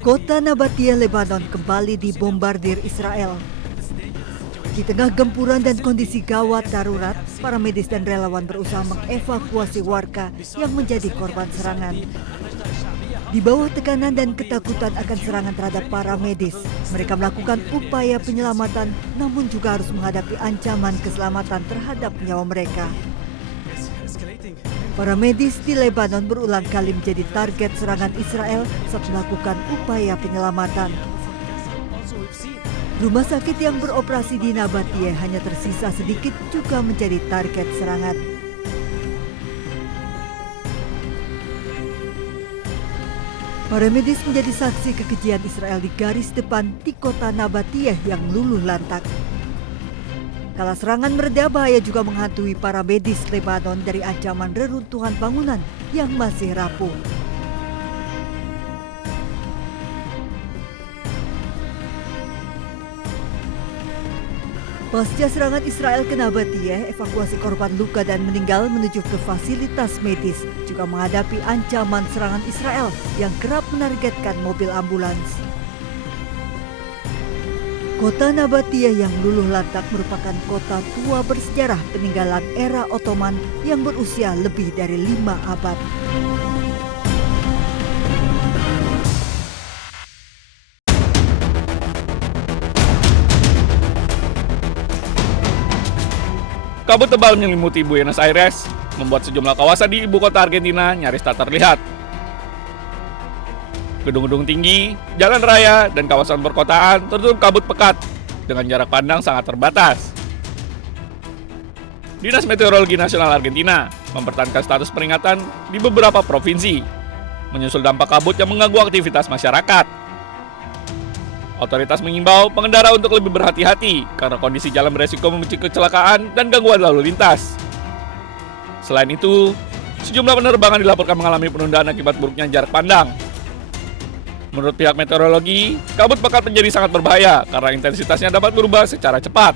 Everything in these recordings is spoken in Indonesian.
Kota Nabatia, Lebanon kembali dibombardir Israel. Di tengah gempuran dan kondisi gawat darurat, para medis dan relawan berusaha mengevakuasi warga yang menjadi korban serangan. Di bawah tekanan dan ketakutan akan serangan terhadap para medis, mereka melakukan upaya penyelamatan namun juga harus menghadapi ancaman keselamatan terhadap nyawa mereka. Para medis di Lebanon berulang kali menjadi target serangan Israel saat melakukan upaya penyelamatan. Rumah sakit yang beroperasi di Nabatia hanya tersisa sedikit juga menjadi target serangan. Para medis menjadi saksi kekejian Israel di garis depan di kota Nabatia yang luluh lantak. Kala serangan mereda, bahaya juga menghantui para medis Lebanon dari ancaman reruntuhan bangunan yang masih rapuh. Pasca serangan Israel ke Nabatia, evakuasi korban luka dan meninggal menuju ke fasilitas medis juga menghadapi ancaman serangan Israel yang kerap menargetkan mobil ambulans. Kota Nabatia yang luluh lantak merupakan kota tua bersejarah peninggalan era Ottoman yang berusia lebih dari 5 abad. Kabut tebal menyelimuti Buenos Aires, membuat sejumlah kawasan di ibu kota Argentina nyaris tak terlihat. Gedung-gedung tinggi, jalan raya, dan kawasan perkotaan tertutup kabut pekat dengan jarak pandang sangat terbatas. Dinas Meteorologi Nasional Argentina mempertahankan status peringatan di beberapa provinsi, menyusul dampak kabut yang mengganggu aktivitas masyarakat. Otoritas mengimbau pengendara untuk lebih berhati-hati karena kondisi jalan beresiko memicu kecelakaan dan gangguan lalu lintas. Selain itu, sejumlah penerbangan dilaporkan mengalami penundaan akibat buruknya jarak pandang. Menurut pihak meteorologi, kabut pekat menjadi sangat berbahaya karena intensitasnya dapat berubah secara cepat.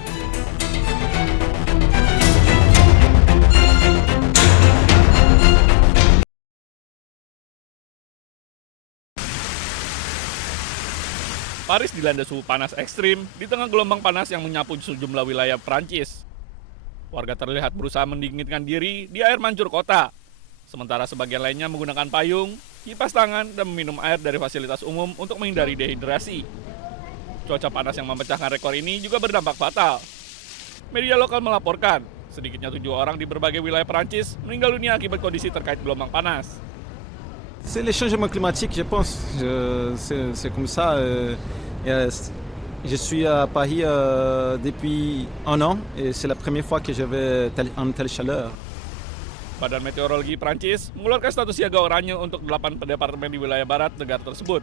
Paris dilanda suhu panas ekstrim di tengah gelombang panas yang menyapu sejumlah wilayah Prancis. Warga terlihat berusaha mendinginkan diri di air mancur kota, sementara sebagian lainnya menggunakan payung, kipas tangan, dan meminum air dari fasilitas umum untuk menghindari dehidrasi. Cuaca panas yang memecahkan rekor ini juga berdampak fatal. Media lokal melaporkan, sedikitnya 7 orang di berbagai wilayah Prancis meninggal dunia akibat kondisi terkait gelombang panas. C'est les changements climatiques, je pense. C'est comme ça. Je suis à Paris depuis 1 an et c'est la première fois que j'avais une telle chaleur. Badan Meteorologi Prancis mengeluarkan status siaga oranye untuk 8 departemen di wilayah barat negara tersebut.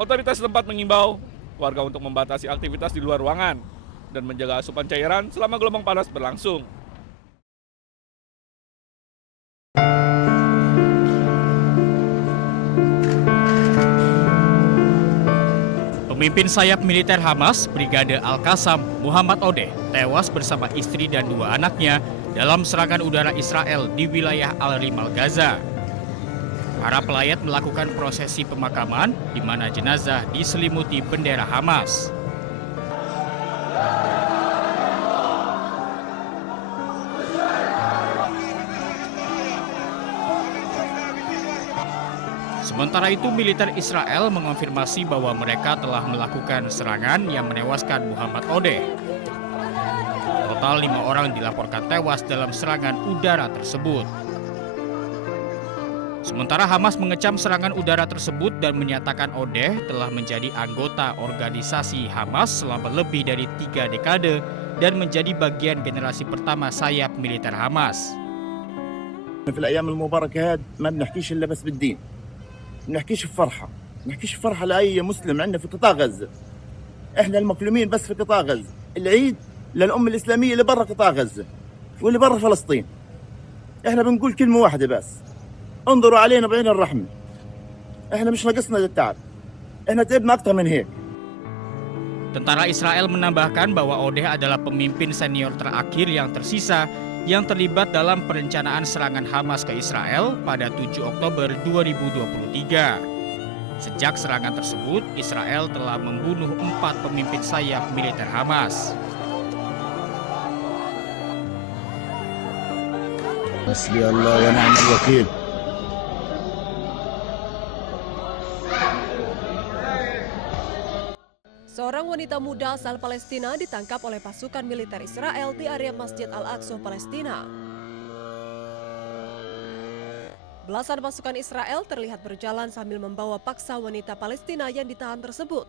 Otoritas setempat mengimbau warga untuk membatasi aktivitas di luar ruangan dan menjaga asupan cairan selama gelombang panas berlangsung. Pemimpin sayap militer Hamas, Brigade Al-Qassam, Muhammad Odeh, tewas bersama istri dan 2 anaknya dalam serangan udara Israel di wilayah Al-Rimal, Gaza. Para pelayat melakukan prosesi pemakaman di mana jenazah diselimuti bendera Hamas. Sementara itu, militer Israel mengonfirmasi bahwa mereka telah melakukan serangan yang menewaskan Muhammad Odeh. Total 5 orang dilaporkan tewas dalam serangan udara tersebut. Sementara Hamas mengecam serangan udara tersebut dan menyatakan Odeh telah menjadi anggota organisasi Hamas selama lebih dari 3 dekade dan menjadi bagian generasi pertama sayap militer Hamas. في الأيام المباركة هاد ما بنحكيش إلا بس بالدين. بنحكيش بفرحة، بنحكيش بفرحة لأي مسلم عندنا في قطاع غزة. إحنا المظلومين بس في قطاع غزة. العيد للأمة الإسلامية اللي برا قطاع غزة واللي برا فلسطين. إحنا بنقول كلمة واحدة بس. انظروا علينا بعين الرحمة. إحنا مش ناقصنا التعب. إحنا تعبنا أكتر من هيك. Tentara Israel menambahkan bahwa Odeh adalah pemimpin senior terakhir yang tersisa yang terlibat dalam perencanaan serangan Hamas ke Israel pada 7 Oktober 2023. Sejak serangan tersebut, Israel telah membunuh 4 pemimpin sayap militer Hamas. حسبي الله ونعم الوكيل. Seorang wanita muda asal Palestina ditangkap oleh pasukan militer Israel di area Masjid Al-Aqsa, Palestina. Belasan pasukan Israel terlihat berjalan sambil membawa paksa wanita Palestina yang ditahan tersebut.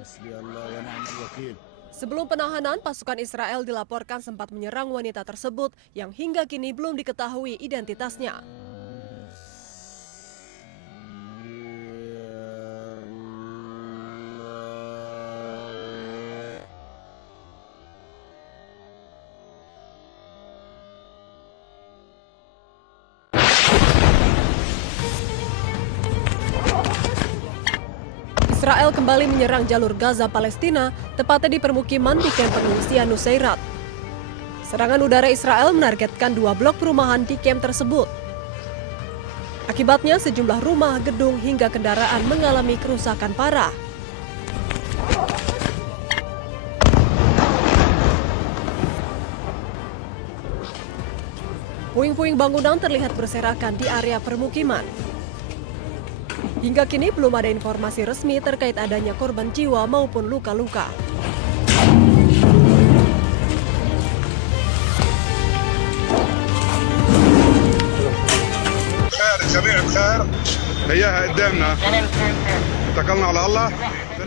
حسبي الله ونعم الوكيل. Sebelum penahanan, pasukan Israel dilaporkan sempat menyerang wanita tersebut yang hingga kini belum diketahui identitasnya. Israel kembali menyerang jalur Gaza Palestina, tepatnya di permukiman di kamp pengungsian Nusairat. Serangan udara Israel menargetkan 2 blok perumahan di kamp tersebut. Akibatnya sejumlah rumah, gedung, hingga kendaraan mengalami kerusakan parah. Puing-puing bangunan terlihat berserakan di area permukiman. Hingga kini belum ada informasi resmi terkait adanya korban jiwa maupun luka-luka.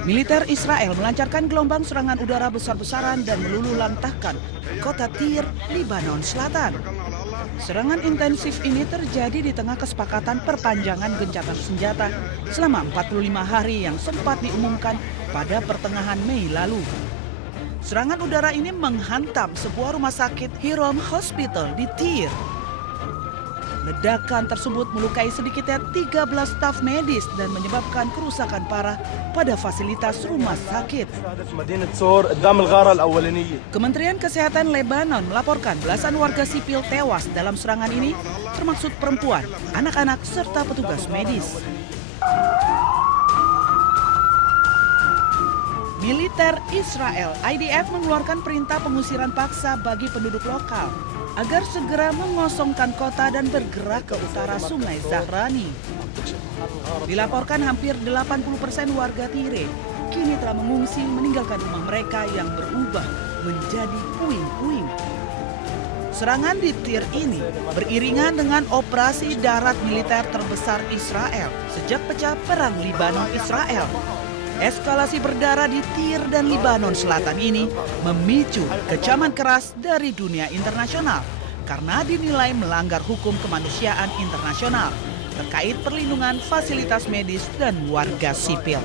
Militer Israel melancarkan gelombang serangan udara besar-besaran dan meluluhlantahkan kota Tyre, Lebanon Selatan. Serangan intensif ini terjadi di tengah kesepakatan perpanjangan gencatan senjata selama 45 hari yang sempat diumumkan pada pertengahan Mei lalu. Serangan udara ini menghantam sebuah rumah sakit Hiram Hospital di Tyre. Ledakan tersebut melukai sedikitnya 13 staf medis dan menyebabkan kerusakan parah pada fasilitas rumah sakit. Kementerian Kesehatan Lebanon melaporkan belasan warga sipil tewas dalam serangan ini, termasuk perempuan, anak-anak, serta petugas medis. Militer Israel, IDF, mengeluarkan perintah pengusiran paksa bagi penduduk lokal agar segera mengosongkan kota dan bergerak ke utara Sungai Zahrani. Dilaporkan hampir 80% warga Tyre kini telah mengungsi meninggalkan rumah mereka yang berubah menjadi puing-puing. Serangan di Tyre ini beriringan dengan operasi darat militer terbesar Israel sejak pecah perang Libanon-Israel. Eskalasi berdarah di Tyre dan Lebanon Selatan ini memicu kecaman keras dari dunia internasional karena dinilai melanggar hukum kemanusiaan internasional terkait perlindungan fasilitas medis dan warga sipil.